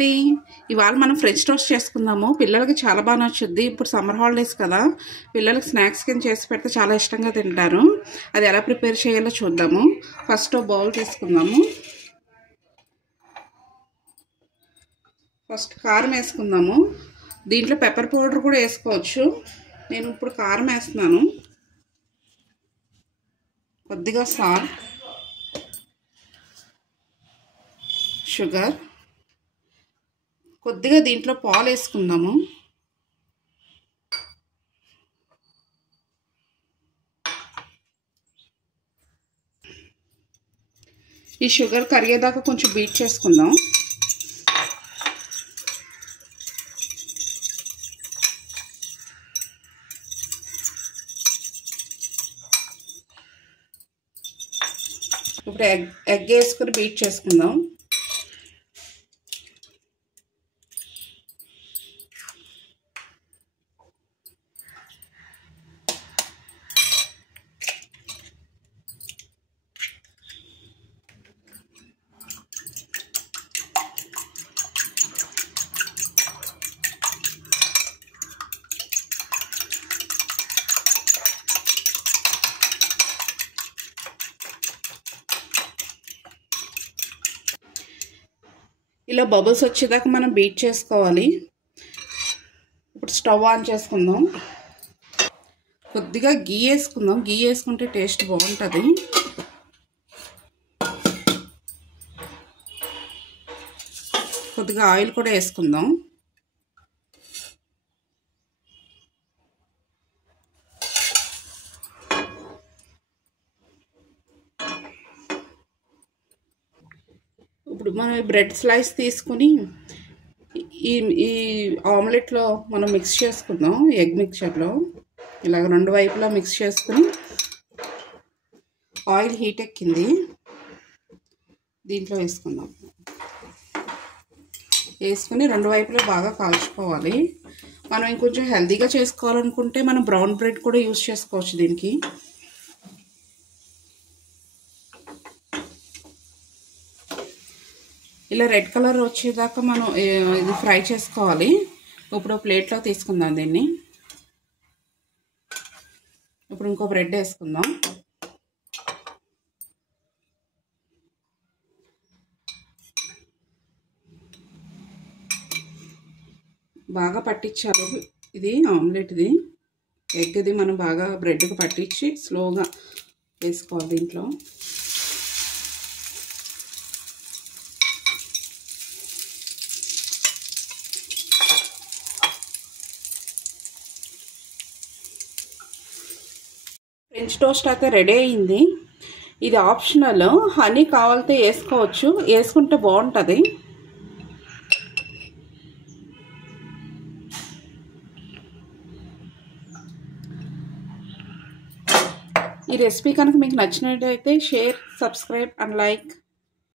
అండి. ఇవాళ మనం ఫ్రెంచ్ టోస్ట్ చేసుకుందాము. పిల్లలకి చాలా బాగా నచ్చుద్ది. ఇప్పుడు సమ్మర్ హాలిడేస్ కదా, పిల్లలకి స్నాక్స్ కింద చేసి పెడితే చాలా ఇష్టంగా తింటారు. అది ఎలా ప్రిపేర్ చేయాలో చూద్దాము. ఫస్ట్ బౌల్ తీసుకుందాము. ఫస్ట్ కారం వేసుకుందాము. దీంట్లో పెప్పర్ పౌడర్ కూడా వేసుకోవచ్చు. నేను ఇప్పుడు కారం వేస్తున్నాను. కొద్దిగా సాల్ట్, షుగర్, కొద్దిగా దీంట్లో పాలు వేసుకుందాము. ఈ షుగర్ కరిగేదాకా కొంచెం బీట్ చేసుకుందాం. ఇప్పుడు ఎగ్ వేసుకుని బీట్ చేసుకుందాం. ఇలా బబుల్స్ వచ్చేదాకా మనం బీట్ చేసుకోవాలి. ఇప్పుడు స్టవ్ ఆన్ చేసుకుందాం. కొద్దిగా గీ వేసుకుందాం. గీ వేసుకుంటే టేస్ట్ బాగుంటుంది. కొద్దిగా ఆయిల్ కూడా వేసుకుందాం. ఇప్పుడు మనం బ్రెడ్ స్లైస్ తీసుకుని ఈ ఆమ్లెట్లో మనం మిక్స్ చేసుకుందాం. ఎగ్ మిక్చర్లో ఇలాగ రెండు వైపులా మిక్స్ చేసుకుని, ఆయిల్ హీట్ ఎక్కింది, దీంట్లో వేసుకుందాం. వేసుకుని రెండు వైపులా బాగా కాల్చుకోవాలి. మనం ఇంకొంచెం హెల్తీగా చేసుకోవాలనుకుంటే మనం బ్రౌన్ బ్రెడ్ కూడా యూజ్ చేసుకోవచ్చు దీనికి. ఇలా రెడ్ కలర్ వచ్చేదాకా మనం ఇది ఫ్రై చేసుకోవాలి. ఇప్పుడు ప్లేట్లో తీసుకుందాం దీన్ని. ఇప్పుడు ఇంకో బ్రెడ్ వేసుకుందాం. బాగా పట్టించాలి. ఇది ఆమ్లెట్ది, ఎగ్ది మనం బాగా బ్రెడ్కి పట్టించి స్లోగా వేసుకోవాలి దీంట్లో. ఫ్రెంచ్ టోస్ట్ అయితే రెడీ అయింది. ఇది ఆప్షనల్. హనీ కావాలితే వేసుకోవచ్చు, వేసుకుంటే బాగుంటుంది. ఈ రెసిపీ కనుక మీకు నచ్చినట్టయితే షేర్, సబ్స్క్రైబ్ అండ్ లైక్.